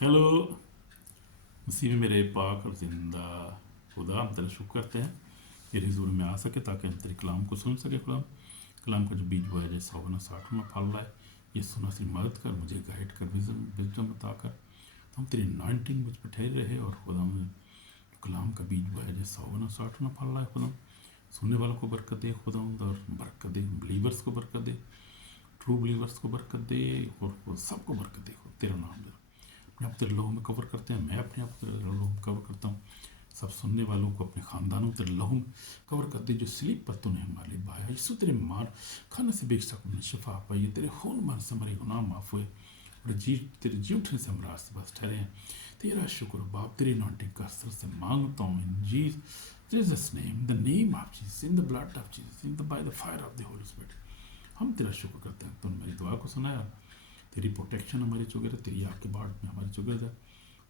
Hello. मसीह में मेरे पाक और ज़िंदा खुदा, हम तेरा शुक्र करते हैं तेरे हुजूर में आ सके ताकि हम तेरे कलाम को सुन सके। खुदा, कलाम का जो बीज हुआ है जैसे 100 60 में फल रहा है, ये सुना से मदद कर, मुझे गाइड कर, विजडम बता कर, तो हम तेरी अनॉइंटिंग मुझ पर ठहरे रहे। और खुदा में कलाम का बीज हुआ है जैसे 100 60 में फल रहा है, खुदा सुनने वालों को बरकत दे खुदा, और बरकत दे बिलीवर्स को बरकत दे, ट्रू बिलीवर्स को बरकत दे, और सबको बरकत दे। तेरा नाम दे, अपने आप तेरे लहू में कवर करते हैं। मैं अपने आप तेरे लहू में कवर करता हूँ। सब सुनने वालों को, अपने ख़ानदानों तेरे लहू में कवर कर दे, जो स्लीप पर तूने हमारे लिए बहाया। यीशु तेरे मार खाने से बेशक हमने शिफा पाई है, तेरे खून मार से हमारे गुनाह माफ़ हुए, और तेरे जी उठने से हम रास्ते बस ठहरे हैं। तेरा शुक्र बाप, तेरी नॉटिंग का असर से मांगता हूँ इन Jesus name, the name of Jesus, in the blood of Jesus, in the by the fire of the Holi spirit. हम तेरा शुक्र करते हैं, तूने मेरी दुआ को सुनाया। तेरी प्रोटेक्शन हमारी चुगे रहे, तेरी आग के बाढ़ में हमारी चुगे रहे,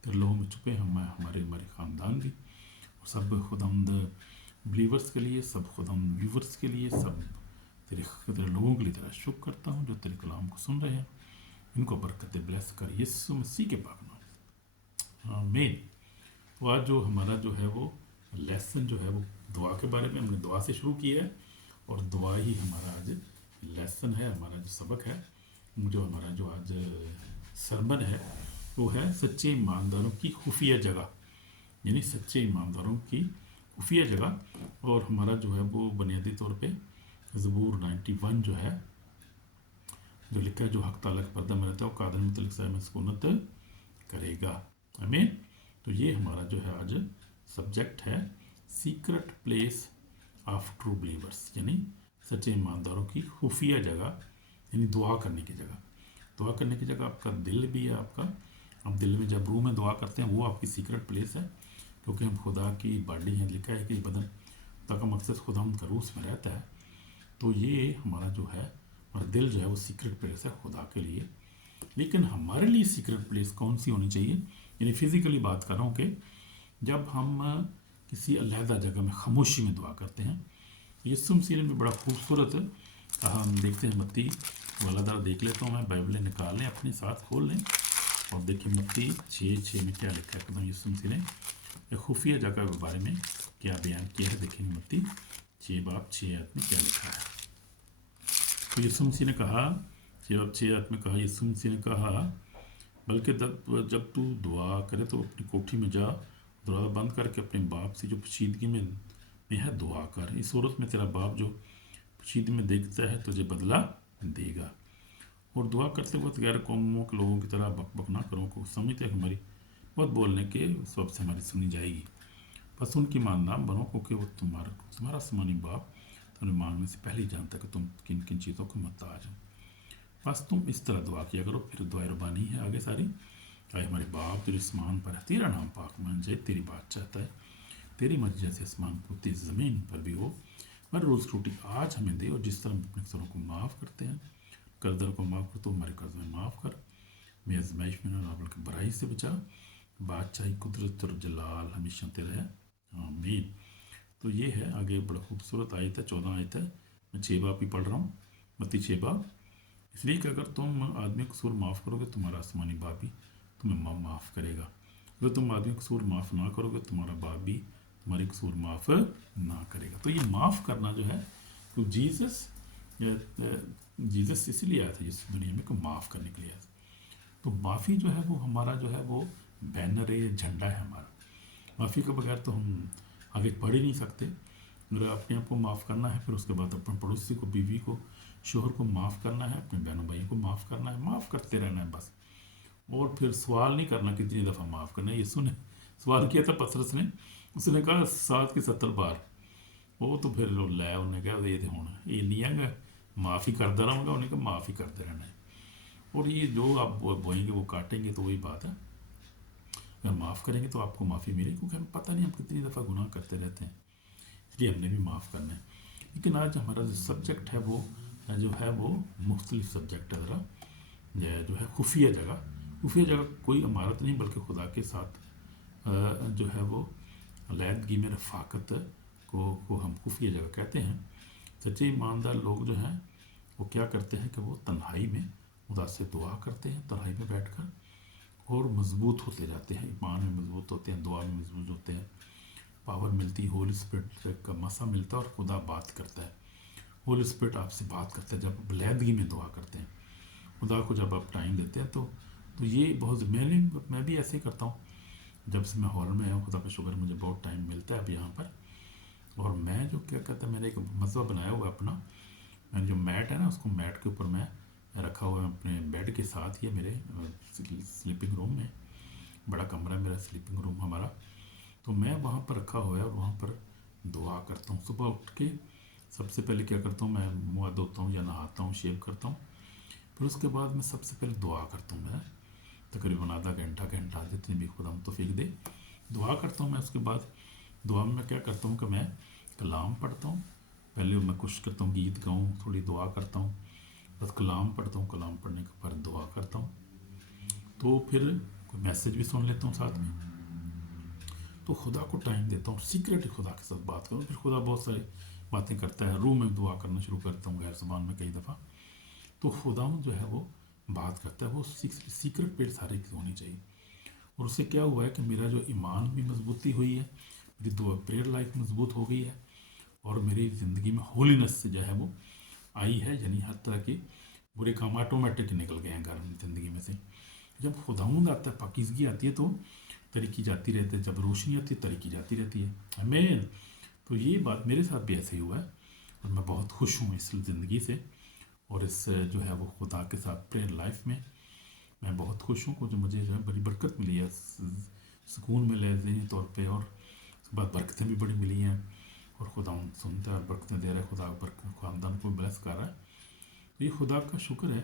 तेरे लोगों में छुपे हम, हमारे हमारे ख़ानदान भी, और सब खुदावंद बिलीवर्स के लिए, सब खुदावंद व्यूवर्स के लिए, सब तेरे लोगों के लिए तेरा शुक्र करता हूँ जो तेरे कलाम को सुन रहे हैं। इनको बरकत ब्लेस कर यीशु मसीह के पाक नाम। आमीन। तो आज जो हमारा जो है वो लेसन जो है वो दुआ के बारे में, हमने दुआ से शुरू किया है, और दुआ ही हमारा आज लेसन है, हमारा जो सबक है, जो हमारा जो आज सरमन है वो है सच्चे ईमानदारों की खुफिया जगह, यानी सच्चे ईमानदारों की खुफिया जगह। और हमारा जो है वो बुनियादी तौर पे ज़बूर 91 जो है, जो लिखा है, जो हक ताला का पर्दा में रहता है वो कादर मुतलिक साहिब में सुकूनत करेगा। आमीन। तो ये हमारा जो है आज सब्जेक्ट है, secret place of true believers, यानी सच्चे ईमानदारों की खुफिया जगह, यानी दुआ करने की जगह। दुआ करने की जगह आपका दिल भी है आपका। आप दिल में जब रूह में दुआ करते हैं वो आपकी सीक्रेट प्लेस है, क्योंकि हम खुदा की बॉडी है, लिखा है कि बदन का मकसद खुदा उनका रूस में रहता है। तो ये हमारा जो है, हमारा दिल जो है वो सीक्रेट प्लेस है खुदा के लिए। लेकिन हमारे लिए सीक्रेट प्लेस कौन सी होनी चाहिए, यानी फिज़िकली बात कर रहा हूँ, कि जब हम किसी अलहदा जगह में खामोशी में दुआ करते हैं। यीशु मसीह में बड़ा खूबसूरत हम देखते हैं, मत्ती वाला दर देख लेता हूँ मैं, बाइबलें निकाल लें अपने साथ, खोल लें और देखिए मत्ती 6:6 में क्या लिखा है। एकदम यीशु मसीह ने खुफिया जगह के बारे में क्या बयान किया है, देखेंगे मत्ती 6:6 में क्या लिखा है। तो यीशु मसीह ने कहा, 6:6 में कहा, यीशु मसीह ने कहा, बल्कि जब तू दुआ करे तो अपनी कोठी में जा, दरवाज़ा बंद करके अपने बाप से जो पोशीदगी में है दुआ कर। इस सूरत में तेरा बाप जो पोशीदगी में देखता है तुझे बदला देगा। और दुआ करते वक्त गैर कौमों के लोगों की तरह बक ना करो, को समझते हैं हमारी बहुत बोलने के सब से हमारी सुनी जाएगी। बस उनकी मानना बनो, क्योंकि वो तुम्हारा आसमानी बाप तुम्हें मांगने से पहले ही जानता है कि तुम किन किन चीज़ों को मोहताज हो। बस तुम इस तरह दुआ किया करो। फिर दुआ रबानी है आगे सारी, आए हमारे बाप तेरे आसमान पर है, तेरा नाम पाक मान जाए, तेरी बात चाहता है, तेरी मर्जी जैसे आसमान पर ज़मीन पर भी हो। हर रोज़ रोटी आज हमें दे, और जिस तरह हम अपने अक्सरों को माफ़ करते हैं, कर्जदार को माफ़ कर, तो हमारे कर्ज में माफ़ कर, मैं आजमाइश में ना बल्कि बुराई से बचा। बादशाही कुदरत और जलाल हमेशा तेरा है, आमीन। तो ये है आगे बड़ा खूबसूरत आयत है, 14 आयत है। मैं 6 बाप ही पढ़ रहा हूँ, मत्ती 6 बाप। इसलिए कि अगर तुम आदमी कसूर माफ़ करोगे तुम्हारा आसमानी बाप भी तुम्हें माफ़ करेगा। अगर तुम आदमी कसूर माफ़ ना करोगे तुम्हारा बाप भी तुम्हारी कसूर माफ़ ना करेगा। तो ये माफ़ करना जो है, तो जीसस इसलिए आया था इस दुनिया में को माफ़ करने के लिए आया। तो माफ़ी जो है वो हमारा जो है वो बैनर है, झंडा है हमारा। माफ़ी के बगैर तो हम आगे बढ़ ही नहीं सकते। अगर अपने आप को माफ़ करना है, फिर उसके बाद अपने पड़ोसी को, बीवी को, शोहर को माफ़ करना है, अपने बहनों भाइयों को माफ़ करना है, माफ़ करते रहना है बस। और फिर सवाल नहीं करना कितनी दफ़ा माफ़ करना है। यीशु ने सवाल किया था पतरस ने, उसने कहा 7 की 70 बार। वो तो फिर लै उन्हें कहा ये तो हूँ ये नहीं है, माफ़ ही करता रहूँगा। उन्हें कहा माफ़ ही करते रहना है, और ये जो आप बोएंगे वो काटेंगे। तो वही बात है, अगर माफ़ करेंगे तो आपको माफ़ी मिलेगी, क्योंकि हमें पता नहीं हम कितनी दफ़ा गुनाह करते रहते हैं, इसलिए हमने भी माफ़ करना है। लेकिन आज हमारा जो सब्जेक्ट है वो जो है वो मुख्तलिफ सब्जेक्ट है ज़रा, जो है खुफिया जगह। खुफिया जगह कोई इमारत नहीं, बल्कि खुदा के साथ जो है वो अलहदगी में रफ़ाकत को हम खुफिया जगह कहते हैं। सच्चे ईमानदार लोग जो हैं वो क्या करते हैं कि वो तन्हाई में खुदा से दुआ करते हैं, तन्हाई में बैठकर, اور مضبوط ہوتے جاتے ہیں، ایمان میں مضبوط ہوتے ہیں، دعا میں مضبوط ہوتے ہیں، پاور ملتی ہے، ہول اسپرٹ کا مسا ملتا ہے اور خدا بات کرتا ہے۔ ہول اسپرٹ آپ سے بات کرتا ہے جب علیحدگی میں دعا کرتے ہیں، خدا کو جب آپ ٹائم دیتے ہیں تو یہ بہت میں بھی ایسے ہی کرتا ہوں۔ جب سے میں ہال میں ہوں، خدا کا شکر مجھے بہت ٹائم ملتا ہے اب یہاں پر، اور میں جو کیا کہتا ہے، میں نے ایک مذہب بنایا ہوا ہے اپنا، میں جو میٹ ہے نا، اس کو میٹ کے اوپر میں رکھا ہوا ہے اپنے بیڈ کے ساتھ ہی ہے، میرے سلیپنگ روم میں، بڑا کمرہ ہے میرا سلیپنگ روم ہمارا، تو میں وہاں پر رکھا ہوا ہے اور وہاں پر دعا کرتا ہوں۔ صبح اٹھ کے سب سے پہلے کیا کرتا ہوں، میں منہ دھوتا ہوں یا نہاتا ہوں، شیو کرتا ہوں، پھر اس کے بعد میں سب سے پہلے دعا کرتا ہوں۔ میں تقریباً آدھا گھنٹہ جتنی بھی خدا توفیق دے دعا کرتا ہوں۔ میں اس کے بعد دعا میں کیا کرتا ہوں کہ میں کلام پڑھتا ہوں، پہلے میں کچھ کرتا ہوں، گیت گاؤں، تھوڑی دعا کرتا ہوں، بس کلام پڑھتا ہوں، کلام پڑھنے کے بعد دعا کرتا ہوں، تو پھر کوئی میسیج بھی سن لیتا ہوں ساتھ میں، تو خدا کو ٹائم دیتا ہوں، سیکرٹ خدا کے ساتھ بات کروں، پھر خدا بہت ساری باتیں کرتا ہے، روح میں دعا کرنا شروع کرتا ہوں غیر زبان میں کئی دفعہ، تو خدا جو ہے وہ بات کرتا ہے، وہ سیکرٹ پیڑ سارے کی ہونی چاہیے، اور اس سے کیا ہوا ہے کہ میرا جو ایمان بھی مضبوطی ہوئی ہے، میری دعا پریئر لائف مضبوط ہو گئی ہے، اور میری زندگی میں ہولینس سے جو ہے وہ آئی ہے، یعنی ہر طرح کے برے کام آٹومیٹک نکل گئے ہیں گھر میں زندگی میں سے۔ جب خداوند آتا ہے، پاکیزگی آتی ہے، تو ترقی جاتی رہتی ہے، جب روشنی آتی ہے ترقی جاتی رہتی ہے، آمین۔ تو یہ بات میرے ساتھ بھی ایسے ہی ہوا ہے، اور میں بہت خوش ہوں اس زندگی سے، اور اس جو ہے وہ خدا کے ساتھ پریئر لائف میں بہت خوش ہوں، جو مجھے جو ہے بڑی برکت ملی ہے، سکون ملا ہے ذہنی طور پہ، اور اس کے بعد برکتیں بھی بڑی ملی ہیں، اور خدا سنتا ہے اور برکتیں دے رہا ہے، خدا خاندان کو بلیس کر رہا ہے، تو یہ خدا کا شکر ہے۔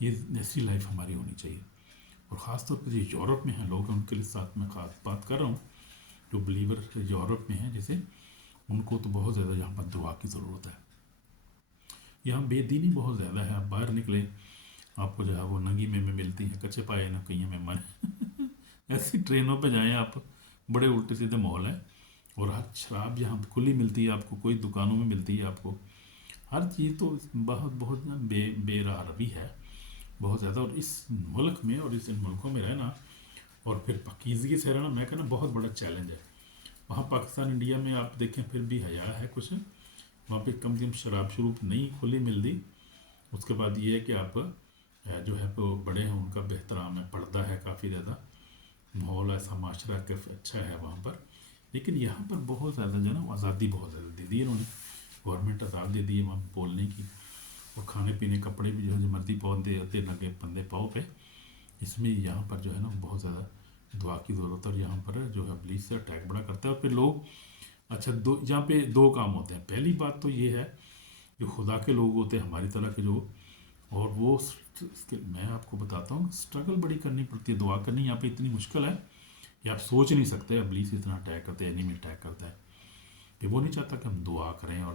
یہ ایسی لائف ہماری ہونی چاہیے، اور خاص طور پہ جو یورپ میں ہیں لوگ ہیں، ان کے لیے ساتھ میں خاص بات کر رہا ہوں، جو بلیور یورپ میں ہیں جیسے، ان کو تو بہت زیادہ یہاں پر دعا کی ضرورت ہے۔ یہاں بے دینی بہت زیادہ ہے، آپ باہر نکلے آپ کو جو ہے وہ ننگی میں ملتی ہیں، کچے پائے نہ کہیں میں من ایسی ٹرینوں پہ جائیں آپ، بڑے الٹے سیدھے ماحول ہیں، اور ہر شراب یہاں کھلی ملتی ہے آپ کو، کوئی دکانوں میں ملتی ہے آپ کو، ہر چیز تو بہت بے راہ روی ہے بہت زیادہ، اور اس ملک میں اور اس ان ملکوں میں رہنا اور پھر پاکیزگی سے رہنا، میں کہنا بہت بڑا چیلنج ہے۔ وہاں پاکستان انڈیا میں آپ دیکھیں پھر بھی حیا ہے کچھ، وہاں پہ کم سے کم شراب شروب نہیں کھلی ملتی، اس کے بعد یہ ہے کہ آپ جو ہے وہ بڑے ہیں، ان کا بہترام ہے، پردہ ہے کافی زیادہ، ماحول ایسا معاشرہ کافی اچھا ہے وہاں پر، لیکن یہاں پر بہت زیادہ جو ہے نا آزادی بہت زیادہ دے دی ہے انہوں نے، گورنمنٹ آزاد دے دی ہے وہاں بولنے کی، اور کھانے پینے کپڑے بھی جو ہے جو مرضی پودے ہوتے لگے بندے پاؤ پہ، اس میں یہاں پر جو ہے نا بہت زیادہ دعا کی ضرورت ہے، اور یہاں پر جو ہے ابلیس سے اٹیک بڑا کرتا ہے، اور پھر لوگ اچھا یہاں پہ دو کام ہوتے ہیں، پہلی بات تو یہ ہے جو خدا کے لوگ ہوتے ہیں ہماری طرح کے جو، اور وہ میں آپ کو بتاتا ہوں سٹرگل بڑی کرنی پڑتی ہے، دعا کرنی یہاں پہ اتنی مشکل ہے کہ آپ سوچ نہیں سکتے، ابلیس اتنا اٹیک کرتے ہیں، اینیمی اٹیک کرتا ہے کہ وہ نہیں چاہتا کہ ہم دعا کریں اور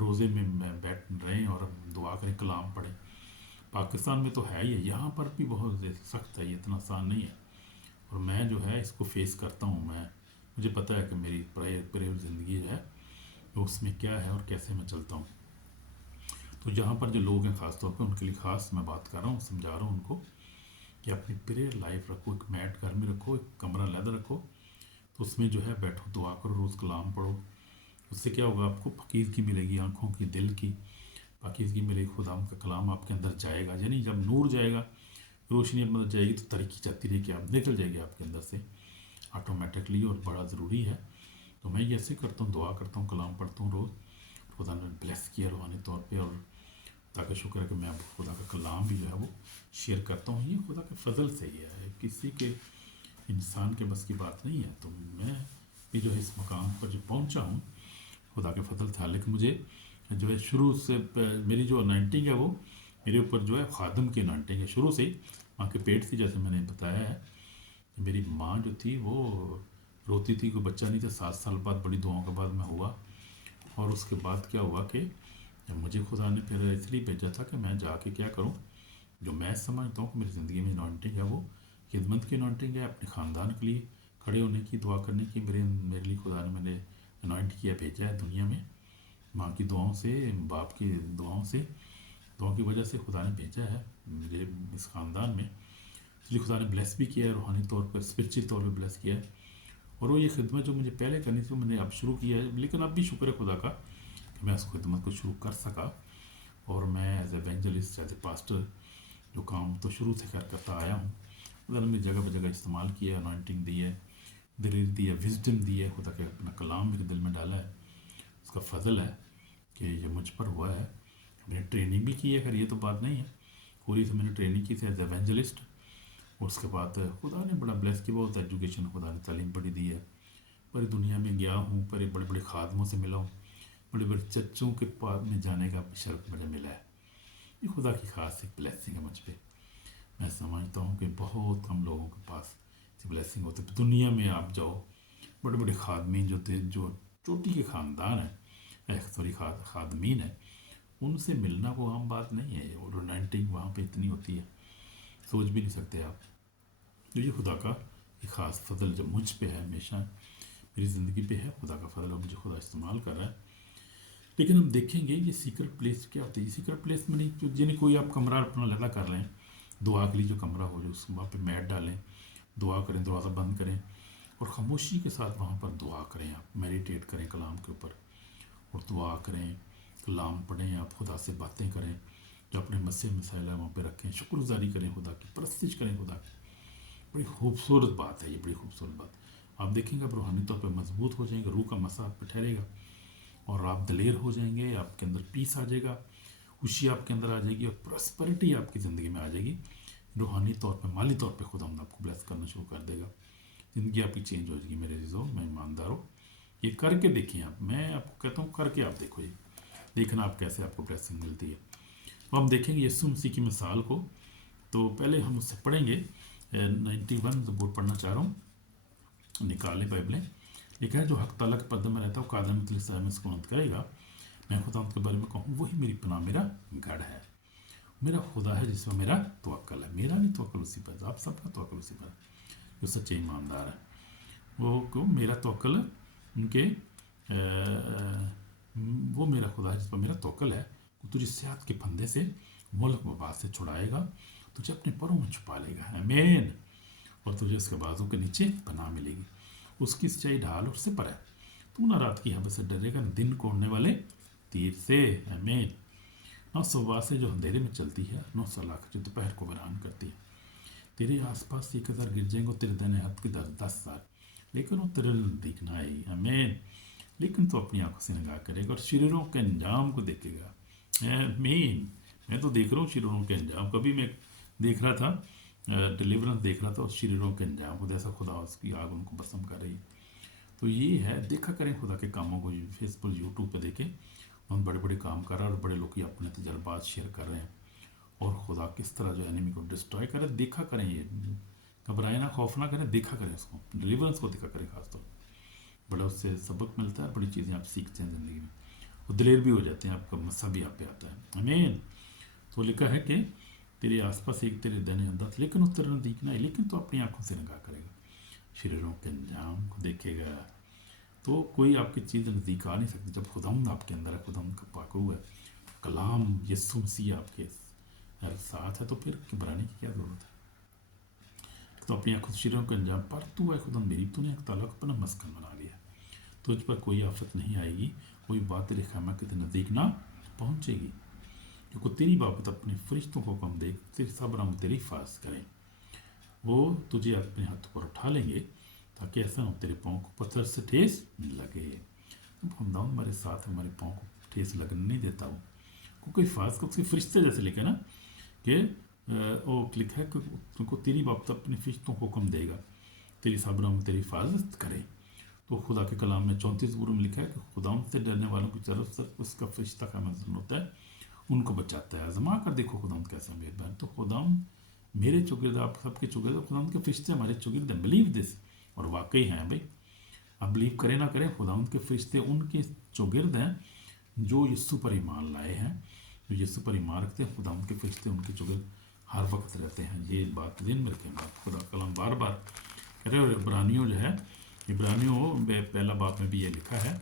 روزے میں بیٹھ رہیں اور دعا کریں، کلام پڑھیں۔ پاکستان میں تو ہے ہی ہے، یہاں پر بھی بہت سخت ہے، یہ اتنا آسان نہیں ہے، اور میں جو ہے اس کو فیس کرتا ہوں، مجھے پتہ ہے کہ میری پریئر زندگی جو ہے تو اس میں کیا ہے اور کیسے میں چلتا ہوں۔ تو یہاں پر جو لوگ ہیں خاص طور پہ ان کے لیے خاص میں بات کر رہا ہوں، سمجھا رہا ہوں ان کو کہ اپنی پریئر لائف رکھو، ایک میٹ گھر میں رکھو، ایک کمرہ علیحدہ رکھو، تو اس میں جو ہے بیٹھو، دعا کرو، روز کلام پڑھو، اس سے کیا ہوگا، آپ کو پاکیزگی ملے گی، آنکھوں کی دل کی پاکیزگی ملے گی، خدا کا کلام آپ کے اندر جائے گا، یعنی جب نور جائے گا، روشنی اندر جائے گی تو ترقی جاتی رہے کہ آپ نکل جائے گی آپ کے اندر سے آٹومیٹکلی، اور بڑا ضروری ہے۔ تو میں یہ ایسے کرتا ہوں، دعا کرتا ہوں، کلام پڑھتا ہوں روز، خدا نے بلیس کیا روحانی طور پہ، اور تاکہ شکر ہے کہ میں خدا کا کلام بھی جو ہے وہ شیئر کرتا ہوں، یہ خدا کے فضل سے ہی ہے، کسی کے انسان کے بس کی بات نہیں ہے۔ تو میں یہ جو ہے اس مقام پر جو پہنچا ہوں خدا کے فضل تھا، لیکن مجھے جو ہے شروع سے میری جو انائنٹنگ ہے وہ میرے اوپر جو ہے خادم کی انائنٹنگ ہے، شروع سے ہی ماں کے پیٹ سے، جیسے میں نے بتایا ہے کہ میری ماں جو تھی وہ روتی تھی، کوئی بچہ نہیں تھا، 7 سال بعد بڑی دعاؤں کے بعد میں ہوا، اور اس کے بعد کیا ہوا کہ مجھے خدا نے پھر اس لیے بھیجا تھا کہ میں جا کے کیا کروں، جو میں سمجھتا ہوں کہ میری زندگی میں انوائنٹنگ ہے وہ خدمت کی انوائنٹنگ ہے، اپنے خاندان کے لیے کھڑے ہونے کی، دعا کرنے کی، میرے لیے خدا نے میں نے انوائنٹ کیا، بھیجا ہے دنیا میں، ماں کی دعاؤں سے، باپ کی دعاؤں کی وجہ سے خدا نے بھیجا ہے میرے اس خاندان میں۔ इसलिए खुदा ने ब्लेस भी किया है, रूहानी तौर पर स्पिरिचुअल तौर पर ब्लेस किया है। और वो ये खिदमत जो मुझे पहले करनी थी मैंने अब शुरू किया है, लेकिन अब भी शुक्र है खुदा का कि मैं उस खिदमत को शुरू कर सका। और मैं as evangelist as a pastor जो काम तो शुरू से करता आया हूँ, खुदा ने मुझे जगह जगह इस्तेमाल किया है, अनॉइंटिंग दी है, दलील दी है, विजडम दी है, खुदा के अपना कलाम मेरे दिल में डाला है। उसका फजल है कि ये मुझ पर हुआ है। मैंने ट्रेनिंग भी की है, खैर ये तो बात नहीं है, पूरी से मैंने ट्रेनिंग की थी एज एवेंजलिस्ट। और उसके बाद खुदा ने बड़ा ब्लेस किया, बहुत एजुकेशन खुदा ने तालीम बड़ी दी है। पूरी दुनिया में गया हूँ, बड़े बड़े बड़े खादमों से मिला हूँ, बड़े बड़े चर्चों के पास में जाने का शर्फ मुझे मिला है। ये खुदा की खास एक ब्लेसिंग है मुझ पर। मैं समझता हूँ कि बहुत कम लोगों के पास ऐसी ब्लेसिंग होती है। दुनिया में आप जाओ, बड़े बड़े खादमीन जो थे, जो चोटी के ख़ानदान हैं, सॉरी खादमीन है, उनसे मिलना वो आम बात नहीं है। और रोमांटिक वहाँ पे इतनी होती है, सोच भी नहीं सकते आप। तो ये खुदा का एक ख़ास फजल जो मुझ पे है, हमेशा मेरी ज़िंदगी पे है, खुदा का फजल, और मुझे खुदा इस्तेमाल कर रहा है। लेकिन हम देखेंगे ये सीक्रेट प्लेस क्या होती है। सीक्रेट प्लेस में नहीं, यानी कोई आप कमरा अपना लगा कर लें, दुआ के लिए जो कमरा हो, जो वहाँ पे मैट डालें, दुआ करें, दरवाज़ा बंद करें और ख़ामोशी के साथ वहाँ पर दुआ करें, आप मेडिटेट करें कलाम के ऊपर और दुआ करें, कलाम पढ़ें, आप खुदा से बातें करें, जो अपने मसले मसाइल है वहाँ पर रखें, शुक्रगुजारी करें, खुदा की परस्तिश करें खुदा की। बड़ी खूबसूरत बात है ये, बड़ी खूबसूरत बात। आप देखेंगे आप रूहानी तौर पर मजबूत हो जाएंगे, रूह का मसा आप पर ठहरेगा और आप दलेर हो जाएंगे, आपके अंदर पीस आ जाएगा, खुशी आपके अंदर आ जाएगी और प्रॉस्पेरिटी आपकी ज़िंदगी में आ जाएगी। रूहानी तौर पे, माली तौर पे खुदा आपको ब्लेस करना शुरू कर देगा, ज़िंदगी आपकी चेंज हो जाएगी। मेरे रिजो, मैं ईमानदार हो, ये करके देखिए आप, मैं आपको कहता हूँ करके आप देखो, ये देखना आप कैसे आपको ब्लेसिंग मिलती है। तो हम देखेंगे यीशु मसीह की मिसाल को। तो पहले हम उससे पढ़ेंगे 91 जो बोर्ड पढ़ना चाह रहा हूँ, निकाले बाइबलें। लिखा है, जो हक ताला के पर्दे में रहता है वो कादम में सुकूनत करेगा। मैं खुदा के बारे में कहूँ, वही मेरी पनाह, मेरा गढ़ है, मेरा खुदा है जिसमें मेरा तवक्कल है। मेरा नहीं तवक्कल उसी पर, आप सबका तवक्कल उसी पर जो सच्चे ईमानदार है। वो को मेरा तवक्कल उनके वो मेरा खुदा है जिस पर मेरा तवक्कल है। वो तुझे सेहत के फंदे से, मुल्क वबा से छुड़ाएगा, तुझे अपने परों में छुपा लेगा, आमीन। और तुझे उसके बाजू के नीचे पनाह मिलेगी। उसकी सच्चाई ढाल और सिपर है, तू ना रात की हवा से डरेगा, न दिन को उड़ने वाले तीर से, आमीन। 900 से जो अंधेरे में चलती है, 900 लाख जो दोपहर को वीरान करती है। तेरे आसपास 1000 गिर जाएंगे, तेरे दाहिने हाथ के 10,000, लेकिन वो तेरे नज़दीक ना आएगी, आमीन। लेकिन तो अपनी आंखों से निगाह करेगा और शरीरों के अंजाम को देखेगा, आमीन। मैं तो देख रहा हूँ शरीरों के अंजाम। कभी मैं देख रहा था, डिलीवरेंस देख रहा था, उस शरीरों के अंजाम को, जैसा खुदा उसकी आग उनको बसम कर रही। तो ये है, देखा करें खुदा के कामों को, फेसबुक यूट्यूब पे देखें, हम बड़े बड़े काम कर रहे हैं और बड़े लोग अपने तजर्बात शेयर कर रहे हैं और खुदा किस तरह जो एनिमी को डिस्ट्रॉय करे, देखा करें। ये घबराए ना, खौफ ना करें, देखा करें उसको, डिलीवरेंस को देखा करें खासतौर, बड़ा उससे सबक मिलता है, बड़ी चीज़ें आप सीखते हैं ज़िंदगी में और दिलेर भी हो जाते हैं, आपका मस्सा भी आप पे आता है, आमीन। तो लिखा है कि तेरे आसपास एक तेरे दाहिने हाथ, लेकिन उस तरह नज़दीक ना, लेकिन तो अपनी आंखों से निगाह करेगा, शरीरों के अंजाम को देखेगा। तो कोई आपकी चीज़ नज़दीक आ नहीं सकती जब खुदावंद आपके अंदर है, खुदावंद का पाक हुआ है, कलाम यीशु मसीह आपके साथ है, तो फिर घबराने की क्या ज़रूरत है। तो अपनी आंखों शरीरों के अंजाम पर तू है खुदा मेरी, तूने हक ताला को अपना मस्कन बना लिया, तुझ पर कोई आफत नहीं आएगी, कोई बात तेरे खैमा के नज़दीक ना पहुँचेगी, क्योंकि तेरी बाबत अपने फरिश्तों को कम दे, तेरी सब्र में तेरी हिफाजत करें। वो तुझे अपने हाथों पर उठा लेंगे ताकि ऐसा हो तेरे पाँव को पत्थर से ठेस लगे। तो खुदा हमारे साथ हमारे पाँव को ठेस लगने नहीं देता वो, क्योंकि हिफाजत को उसके फरिश्ते जैसे लिखे ना कि वो लिखा है कि तुमको तेरी बाबत अपने फरिश्तों को हुक्म देगा, तेरी सब्र में तेरी हिफाजत करे। तो खुदा के कलाम में 34 बुरों में लिखा है कि खुदा से डरने वालों की तरफ से उसका फरिश्ता का मंजर होता है, उनको बचाता है। आजमा कर देखो खुदा कैसा मेहरबान। तो खुदा मेरे चुगिर्द, आप सबके चुगिर्द, खुदा के फरिश्ते हमारे चुगिर्द हैं, बिलीव दिस। और वाकई हैं भाई, आप बिलीव करें ना करें, खुदा के फरिश्ते उनके चुगिर्द हैं जो यीशु पर ईमान लाए हैं, जो यीशु पर ईमान रखते हैं। खुदा के फरिश्ते उनके चुगिर्द हर वक्त रहते हैं। ये बात दिन में रखें, बात खुदा कलाम बार बार कह रहे। और इब्रानियों जो है, इब्रानियों पहला बात में भी ये लिखा है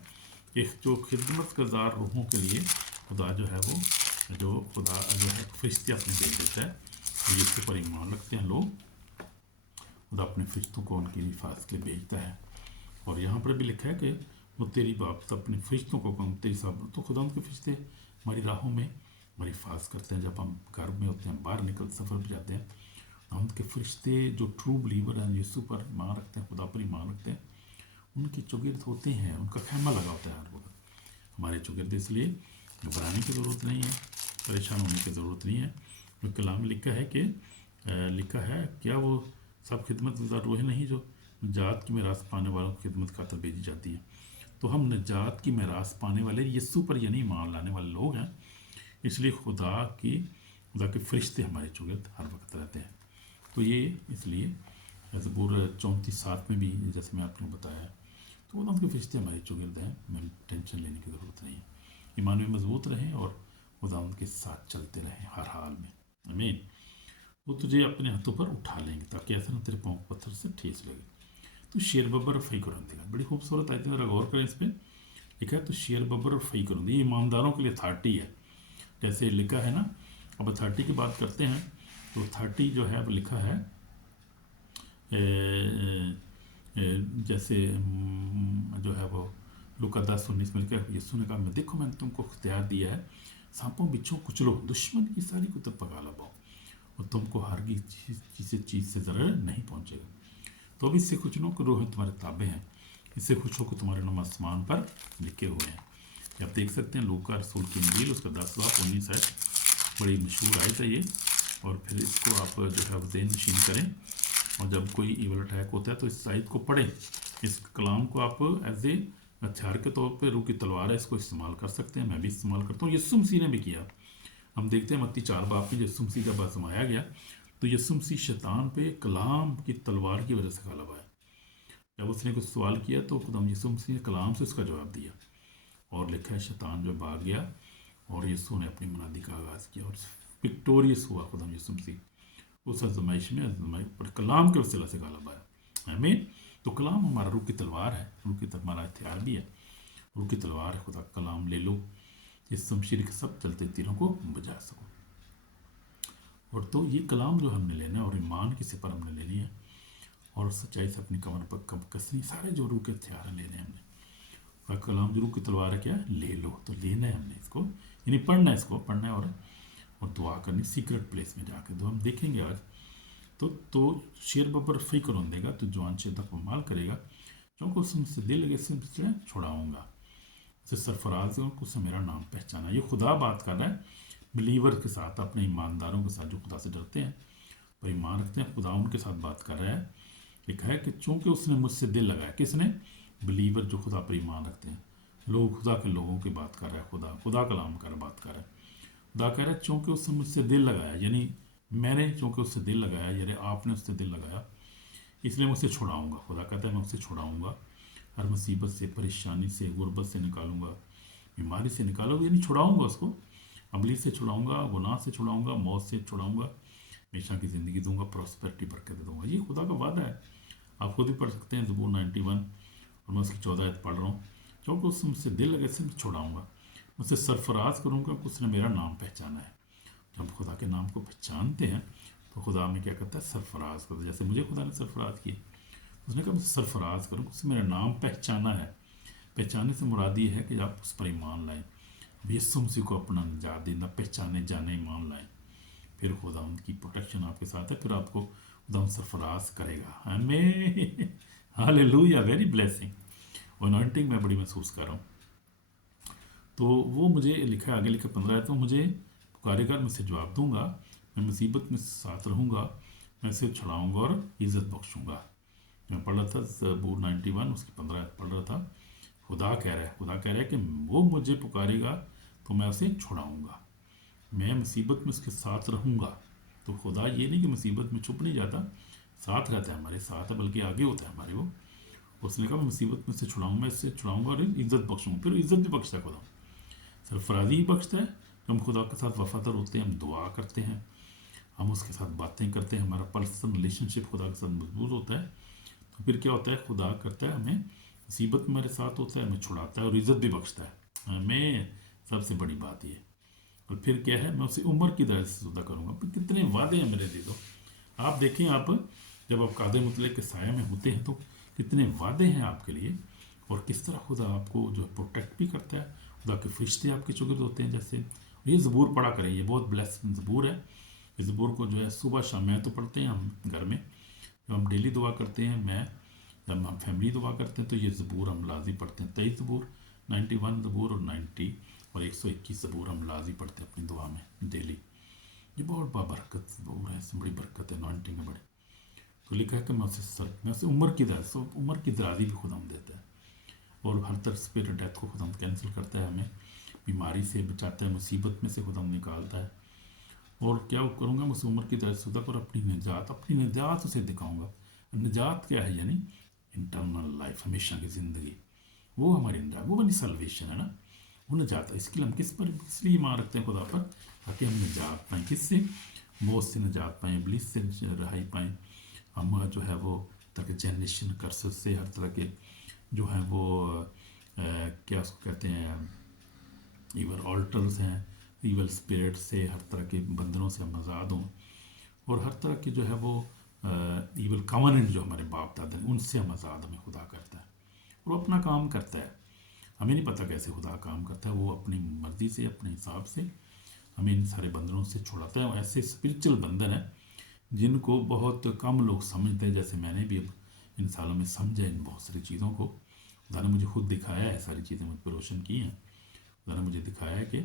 कि जो खिदमत गज़ार रूहों के लिए खुदा जो है वो, जो खुदा जो है फरिश्ते अपने दे देता है, तो यीशु पर ईमान रखते हैं लोग, खुदा अपने फरिश्तों को उनकी हिफाजत के लिए भेजता है। और यहाँ पर भी लिखा है कि वो तेरी बाबत अपने फरिश्तों को कम तेरी सब, तो खुदा उनके फरिश्ते हमारी राहों में हमारी हिफाजत करते हैं। जब हम घर में होते हैं, बाहर निकल सफ़र पर जाते हैं, उनके फरिश्ते जो ट्रू बिलीवर हैं, यीशु पर ईमान रखते हैं, खुदा पर ईमान रखते हैं, उनके चौगिर्द होते हैं, उनका खैमा लगा होता है हर वक्त हमारे चौगिर्द। इसलिए घबराने की ज़रूरत नहीं है, परेशान होने की ज़रूरत नहीं है। जो कलाम में लिखा है कि लिखा है क्या वो सब खिदमत गुजार रूहें नहीं जो निजात की मीरास पाने वालों की खिदमत खातर भेजी जाती है। तो हम निजात की मीरास पाने वाले यीशु पर यानी ईमान लाने वाले लोग हैं। इसलिए खुदा के फरिश्ते हमारे चौगिर्द हर वक्त रहते हैं। तो ये इसलिए ज़बूर 34:7 में भी जैसे मैं आपको बताया, तो खुदा के फरिश्ते हमारे चौगिर्द हैं, हमें टेंशन लेने की ज़रूरत नहीं है। ईमान में मजबूत रहें और खुदा उनके साथ चलते रहें हर हाल में। आमीन। वो तुझे अपने हाथों पर उठा लेंगे ताकि ऐसा ना तेरे पाँव पत्थर से ठेस लगे। तो शेर बब्बर और फई करूँ देगा, बड़ी खूबसूरत आयत है, ज़रा गौर करें इस पर। लिखा है तो शेर बब्बर और फई करूँ, ये ईमानदारों के लिए अथॉरिटी है। जैसे लिखा है ना, अब अथॉरिटी की बात करते हैं तो अथॉरिटी जो है वो लिखा है जैसे जो है वो लूका 10:19 में लिखा है, यीशु ने कहा मैं देखो मैंने तुमको इख्तियार दिया है, सांपों बिच्छों कुचलो, दुश्मन की सारी को तब पका लगाओ और तुमको हर चीज़ से ज़रा नहीं पहुँचेगा। तो अब इससे कुछ नो करो तुम्हारे ताबे हैं, इससे कुछ हो को तुम्हारे नाम आसमान पर लिखे हुए हैं। आप देख सकते हैं लूका रसूल की इंजील उसका 10:19 है, बड़ी मशहूर आयत है ये। और फिर इसको आप जो है वो नशीन करें, और जब कोई ईवल अटैक होता है तो इस आयत को पढ़ें। इस कलाम को आप एज ए हथियार के तौर पे रूह की तलवार है, इसको इस्तेमाल कर सकते हैं। मैं भी इस्तेमाल करता हूँ, यीशु मसीह ने भी किया। हम देखते हैं मत्ती 4 में यीशु मसीह का बात समाया गया, तो यीशु मसीह शैतान पे कलाम की तलवार की वजह से गालिब आया। जब उसने कुछ सवाल किया तो खुदा यीशु मसीह ने कलाम से उसका जवाब दिया, और लिखा है शैतान जो भाग गया और यीशु ने अपनी मुनादी का आगाज़ किया और विक्टोरियस हुआ खुदा यीशु मसीह उस आजमाइश में पर कलाम के वसीला से गालिब आया। आमीन। तो कलाम हमारा रूह की तलवार है, रूह की हमारा हथियार भी है, रूह की तलवार है। खुदा कलाम ले लो, इस शमशीर के सब चलते तीरों को बजा सको। और तो ये कलाम जो हमने लेना है और ईमान की सिपर हमने लेनी है और सच्चाई से अपनी कमर पर कम कसनी, सारे जो रूह के हथियार लेने हमने। और कलाम जो रूह की तलवार है क्या ले लो, तो लेना है हमने इसको, यानी पढ़ना है, इसको पढ़ना है और दुआ करनी सीक्रेट प्लेस में जाकर। तो हम देखेंगे आज तो शेर बब्बर फिक्र होने देगा तो जवान शेर तक माल करेगा, क्योंकि उससे दिल लगे से छोड़ाऊँगा, उसे सरफराज है और उससे मेरा नाम पहचाना। ये खुदा बात कर रहा है बिलीवर के साथ, अपने ईमानदारों के साथ जो खुदा से डरते हैं और ईमान रखते हैं, खुदा उनके साथ बात कर रहा है। लिखा है कि चूँकि उसने मुझसे दिल लगाया, किसने? बिलीवर जो खुदा पर ईमान रखते हैं लोग, खुदा के लोगों की बात कर रहा है। खुदा कलाम कर बात कर रहा है। खुदा कह रहा है चूँकि उसने मुझसे दिल लगाया, यानी मैंने चूँकि उससे दिल लगाया, यानी आपने उससे दिल लगाया, इसलिए मैं उसे छुड़ाऊँगा। खुदा कहता है मैं उसे छुड़ाऊँगा, हर मुसीबत से, परेशानी से, गुर्बत से निकालूंगा, बीमारी से निकालूंगा, यानी छुड़ाऊँगा उसको, अबली से छुड़ाऊँगा, गुनाह से छुड़ाऊँगा, मौत से छुड़ाऊँगा, हमेशा की ज़िंदगी दूंगा, प्रॉस्पेरिटी बरकत दूंगा। ये खुदा का वादा है। आप खुद भी पढ़ सकते हैं ज़बूर 91 और मैं उसकी 14 आयत पढ़ रहा हूँ। क्योंकि उससे मुझसे दिल लगे से मैं छुड़ाऊँगा, मुझसे सरफराज करूँगा, उसने मेरा नाम पहचाना है। जब खुदा के नाम को पहचानते हैं तो खुदा में क्या करता है? सरफराज करता है। जैसे मुझे खुदा ने सरफराज किया, उसने कहा मैं सरफराज करूँ, उससे मेरा नाम पहचाना है। पहचाने से मुराद ये है कि आप उस पर ईमान लाएँ, यीशु मसीह को अपना निजात देना, पहचाने जाने ईमान लाएँ, फिर खुदा उनकी प्रोटेक्शन आपके साथ है, फिर आपको खुदा सरफराज करेगा। आमीन, हालेलुया, वेरी ब्लेसिंग। वो अनॉइंटिंग मैं बड़ी महसूस कर रहा हूँ। तो वो मुझे लिखा है, आगे लिखा 15 है, तो मुझे पुकारेगा मैं उसे जवाब दूंगा, मैं मुसीबत में साथ रहूँगा, मैं इसे छुड़ाऊँगा और इज़्ज़त बख्शूँगा। मैं पढ़ रहा था ज़बूर 91 उसकी 15 पढ़ रहा था। खुदा कह रहा है कि वो मुझे पुकारेगा तो मैं उसे छुड़ाऊँगा, मैं मुसीबत में उसके साथ रहूँगा। तो खुदा ये नहीं कि मुसीबत में छुप नहीं जाता, साथ रहता है, हमारे साथ है, बल्कि आगे होता है हमारे। वो उसने कहा मैं मुसीबत में से छुड़ाऊँगा, इससे छुड़ाऊँगा और इज़्ज़त बख्शूँगा। फिर इज़्ज़त भी बख्शता है खुदा, सरफराजी ही बख्शता है। हम खुदा के साथ वफादार होते हैं, हम दुआ करते हैं, हम उसके साथ बातें करते हैं, हमारा पर्सनल रिलेशनशिप खुदा के साथ मजबूत होता है। तो फिर क्या होता है? खुदा करता है हमें मुसीबत में मेरे साथ होता है, हमें छुड़ाता है और इज़्ज़त भी बख्शता है हमें। सबसे बड़ी बात ये, और फिर क्या है? मैं उसे उम्र की दर से जुदा करूँगा। कितने वादे हैं मेरे लिए। तो आप देखें, आप जब आप कादे मुतलक के साया में होते हैं तो कितने वादे हैं आपके लिए, और किस तरह खुदा आपको जो है प्रोटेक्ट भी करता है, खुदा के फरिश्ते आपके चुगिर्द होते हैं। जैसे ये ज़बूर पढ़ा करें, ये बहुत ब्लेस्ड ज़बूर है। इस ज़बूर को जो है सुबह शाम मैं तो पढ़ते हैं हम घर में, जब हम डेली दुआ करते हैं, मैं जब हम फैमिली दुआ करते हैं तो ये ज़बूर हम लाजी पढ़ते हैं। 23 ज़बूर, 91 ज़बूर और 90 और 121 ज़बूर हम लाजी पढ़ते हैं अपनी दुआ में डेली। ये बहुत बाबरकत ज़बूर है, इसमें बड़ी बरकत है, अनॉइंटिंग है बड़ी। तो लिखा है कि मैं उसे उम्र की दराजी भी खुदा देता है, और हर तरह स्पिरिट डेथ को खुदा कैंसिल करता है, हमें बीमारी से बचाता है, मुसीबत में से खुदा निकालता है। और क्या करूँगा, मैं उस उम्र की तरह सुधा कर अपनी निजात उसे दिखाऊंगा। निजात क्या है, यानी इंटरनल लाइफ, हमेशा की ज़िंदगी, वो हमारी निजात, वो बनी सल्वेशन है ना, वो निजात है। इसके लिए हम इसलिए ईमान रखते हैं खुदा पर, ताकि हम निजात पाएँ। किससे? मौत से निजात पाएँ, इब्लीस से रहाई पाएँ, हम जो है वो ताकि जनरेशन कर्स से, हर तरह के जो है वो क्या उसको कहते हैं, ईवल ऑल्टर्स हैं, ईवल स्पिरिट से, हर तरह के बंधनों से हम आज़ाद हों, और हर तरह की जो है वो ईवल कवानेंट जो हमारे बाप दादा हैं उनसे हम आज़ाद, हमें खुदा करता है। और वो अपना काम करता है, हमें नहीं पता कैसे खुदा काम करता है, वो अपनी मर्ज़ी से, अपने हिसाब से हमें इन सारे बंधनों से छुड़ाता है। ऐसे स्पिरिचुअल बंधन है जिनको बहुत कम लोग समझते हैं, जैसे मैंने भी अब इन सालों में समझा इन बहुत सारी चीज़ों को। खुदा ने मुझे खुद दिखाया है, सारी चीज़ें मुझ पर रोशन की हैं। खुदा ने मुझे दिखाया है कि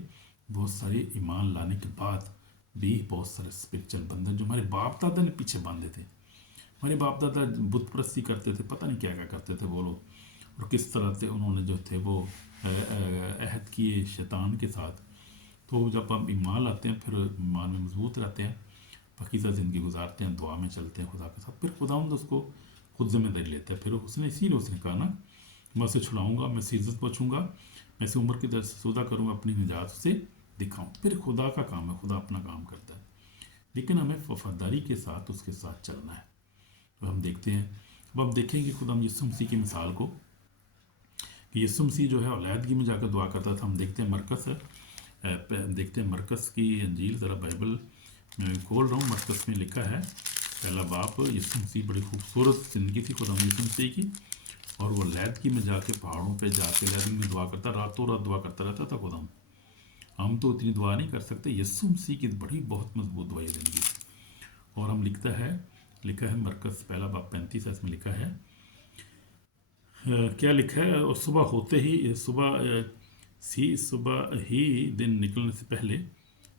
बहुत सारे ईमान लाने के बाद भी बहुत सारे स्पिरिचुअल बंधन जो हमारे बाप दादा ने पीछे बांधे थे, हमारे बाप दादा बुत परस्ती करते थे, पता नहीं क्या क्या करते थे वो लोग, और किस तरह से उन्होंने जो थे वो अहद किए शैतान के साथ। तो जब हम ईमान लाते हैं, फिर ईमान में मजबूत रहते हैं, पाकीज़ा ज़िंदगी गुजारते हैं, दुआ में चलते हैं खुदा के साथ, फिर खुदावंद उसको खुद जिम्मेदारी लेता है। फिर इसीलिए उसने कहा ना, मैं उसे छुड़ाऊँगा, मैं उसे इज़्ज़त बचूँगा, मैं इसे उम्र की दर से सौदा करूँगा, अपनी निजात से दिखाऊँ। फिर खुदा का काम है, खुदा अपना काम करता है, लेकिन हमें वफादारी के साथ उसके साथ चलना है। तो हम देखते हैं, अब हम देखेंगे खुदा यीशु मसीह की मिसाल को, कि यीशु मसीह जो है औलादगी में जाकर दुआ करता था। हम देखते हैं मरकस है, देखते हैं मरकस की अंजील, ज़रा बाइबल मैं खोल रहा हूँ। मरकस में लिखा है, पहला बाप, यीशु मसीह बड़ी खूबसूरत ज़िंदगी थी खुदा यीशु मसीह की, और वो लैदगी में जाके पहाड़ों पे जाके लैदगी में दुआ करता, रातों रात दुआ करता रहता था खुदा। हम तो इतनी दुआ नहीं कर सकते, यीशु मसीह की बड़ी बहुत मजबूत दुआ ज़िंदगी। और हम लिखा है मरकस पहला बाप 35 इसमें लिखा है, क्या लिखा है, और सुबह ही दिन निकलने से पहले,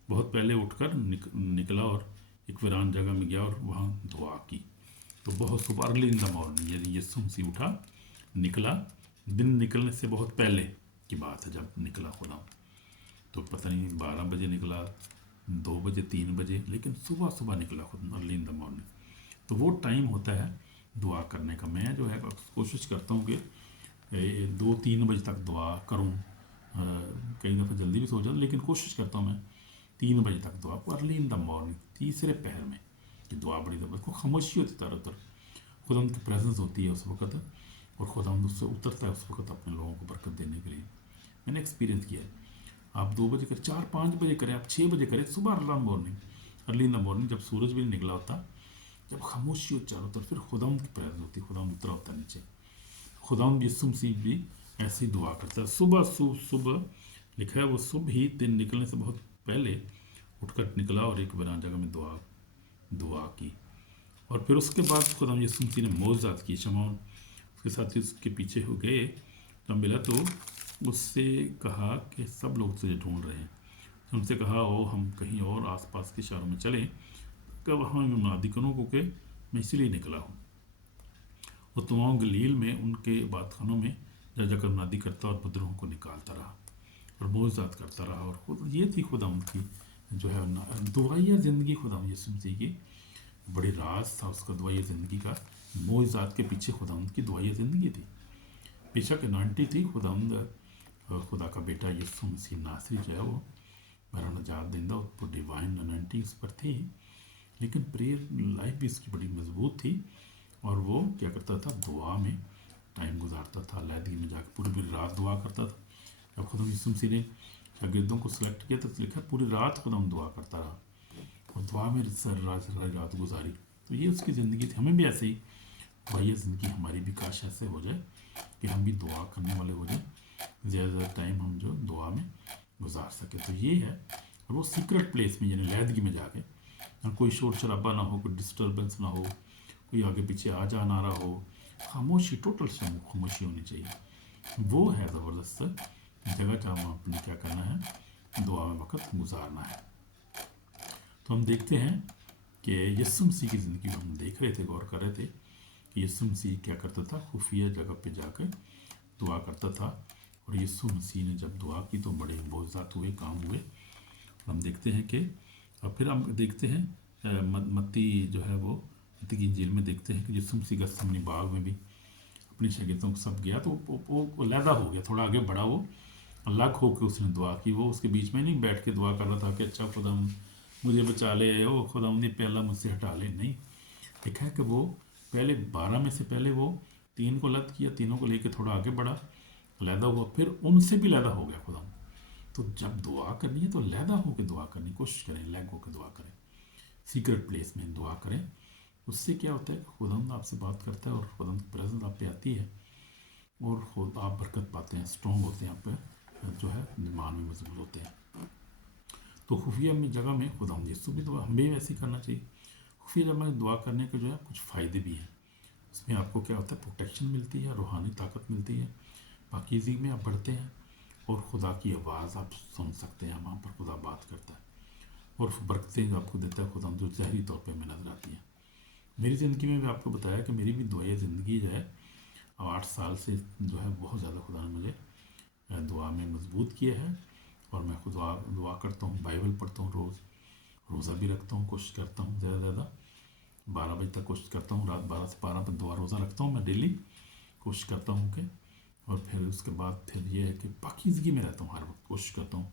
बहुत पहले उठकर निकला और एक वीरान जगह में गया और वहाँ दुआ की। तो बहुत सुबह, अर्ली इन द मॉर्निंग, यानी यीशु मसीह उठा, निकला, दिन निकलने से बहुत पहले की बात है जब निकला खुदा। तो पता नहीं 12 बजे निकला, 2 बजे, 3 बजे, लेकिन सुबह सुबह निकला खुद, अर्ली इन द मॉर्निंग। तो वो टाइम होता है दुआ करने का। मैं जो है कोशिश करता हूँ कि 2-3 बजे तक दुआ करूँ, कई दफ़ा जल्दी भी सो जाता, लेकिन कोशिश करता हूँ मैं 3 बजे तक दुआ, अर्ली इन द मॉर्निंग, तीसरे पहर में, कि दुआ बड़ी ज़बरदस्त, को खामोशी होती तरह तरह, खुदा की प्रेजेंस होती है उस वक़्त, और खुदा उससे उतरता है उस वक़्त अपने लोगों को बरकत देने के लिए। मैंने एक्सपीरियंस किया है। आप 2 बजे करें, 4-5 बजे करें, आप 6 बजे करें, सुबह अर्ली इन द मॉर्निंग, जब सूरज भी नहीं निकला होता, जब खामोशी हो चारों तरफ, फिर खुदा की प्रेजेंस होती है, खुदा उतरा होता है नीचे। खुदा यीशु मसीह भी ऐसे ही दुआ करता है। सुबह लिखा है, वो सुबह ही दिन निकलने से बहुत पहले उठकर निकला और एक वीरान जगह में दुआ की। और फिर उसके बाद खुदा यीशु मसीह ने मौजज़ात की। शमौन उसके साथ ही उसके पीछे हो गए, जब मिला तो उससे कहा कि सब लोग तुझे ढूंढ रहे हैं। तो उनसे कहा, ओ हम कहीं और आसपास के शहरों में चलें, कब वहाँ मुनादी करूँ, क्योंकि मैं इसीलिए निकला हूँ। और तमाम गलील में उनके बातखानों में जा जाकर मुनादी करता और बदरों को निकालता रहा और मौजज़ात करता रहा। और खुद ये थी खुदा उनकी जो है दुआया ज़िंदगी, खुदा यीशु मसीह की बड़ी राज था उसका दुआया ज़िंदगी का। मौजज़ात के पीछे खुदा उनकी दुआया ज़िंदगी थी। बेशक अनॉइंटेड थी, खुदा का बेटा यीशु मसीह नासरी जो है वो मेरा नजात देंदा, वो डिवाइन अनॉइंटिंग उस पर थी, लेकिन प्रेयर लाइफ भी इसकी बड़ी मजबूत थी। और वो क्या करता था, दुआ में टाइम गुजारता था, लैदगी में जाकर पूरी पूरी रात दुआ करता था। जब खुदा यीशु मसीह ने शागिर्दों को सिलेक्ट किया तो लिखा पूरी रात खुदा दुआ करता रहा, और दुआ में सारी रात गुजारी। तो ये उसकी ज़िंदगी थी। हमें भी ऐसे ही वही ज़िंदगी हमारी भी काश ऐसे हो जाए कि हम भी दुआ करने वाले हो जाए, ज़्यादा टाइम हम जो दुआ में गुजार सकें। तो ये है, और वो सीक्रेट प्लेस में यानी लहदगी में जाके, और कोई शोर शराबा ना हो, कोई डिस्टर्बेंस ना हो, कोई आगे पीछे आ जा ना रहा हो, खामोशी, टोटल खामोशी होनी चाहिए। वो है ज़बरदस्त जगह जहाँ अपने क्या करना है, दुआ में वक़्त गुजारना है। तो हम देखते हैं कि यीशु मसीह की ज़िंदगी को हम देख रहे थे, गौर कर रहे थे कि यीशु मसीह क्या करता था, खुफिया जगह पे जाकर दुआ करता था। और यीशु मसीह ने जब दुआ की तो बड़े मोअज़ात हुए, काम हुए। हम देखते हैं कि, और फिर हम देखते हैं मत्ती जो है वो मत्ती की इंजील में देखते हैं कि यीशु मसीह गethसेमनी बाग में भी अपने शागिर्दों को सब गया, तो वो अलहदा हो गया, थोड़ा आगे बढ़ा, वो अलग हो के उसने दुआ की। वो उसके बीच में नहीं बैठ के दुआ कर रहा था कि अच्छा खुदा मुझे बचा ले, ओ खुदा ने प्याला मुझसे हटा ले। नहीं, देखा है कि वो पहले 12 में से पहले वो 3 को अलग किया, तीनों को लेके थोड़ा आगे बढ़ा, अलहदा हुआ, फिर उनसे भी अलहदा हो गया खुदा। तो जब दुआ करनी है तो अलहदा होकर दुआ करने की कोशिश करें, अलग होकर दुआ करें, सीक्रेट प्लेस में दुआ करें। उससे क्या होता है, खुदा आपसे बात करता है और खुदा की प्रेजेंस आप पे आती है और खुद आप बरकत पाते हैं, स्ट्रॉन्ग होते हैं, आप पे जो है ईमान में मजबूत होते हैं। तो खुफिया में जगह में खुदा यीशु भी दुआ हमें वैसे ही करना चाहिए। खुफिया जगह में दुआ करने के जो है कुछ फ़ायदे भी हैं। इसमें आपको क्या होता है, प्रोटेक्शन मिलती है, रूहानी ताकत मिलती है, पाकीज़गी में आप बढ़ते हैं और खुदा की आवाज़ आप सुन सकते हैं, वहाँ पर खुदा बात करता है और बरकतें आपको देता है खुदा, जो ज़ाहरी तौर पर हमें नजर आती है। मेरी ज़िंदगी में भी आपको बताया कि मेरी भी दुआ ज़िंदगी जो है 8 साल से जो है बहुत ज़्यादा खुदा ने मुझे दुआ में मजबूत किया है। और मैं खुदा दुआ करता हूँ, बाइबल पढ़ता हूँ, रोज़ा भी रखता हूँ, कोशिश करता हूँ ज़्यादा से ज़्यादा 12 बजे तक कोशिश करता हूँ, रात 12 से 12 तक दुआ रोज़ा रखता हूँ मैं डेली, कोशिश करता हूँ कि। और फिर उसके बाद फिर ये है कि पाकीज़गी में रहता हूँ, हर वक्त कोशिश करता हूँ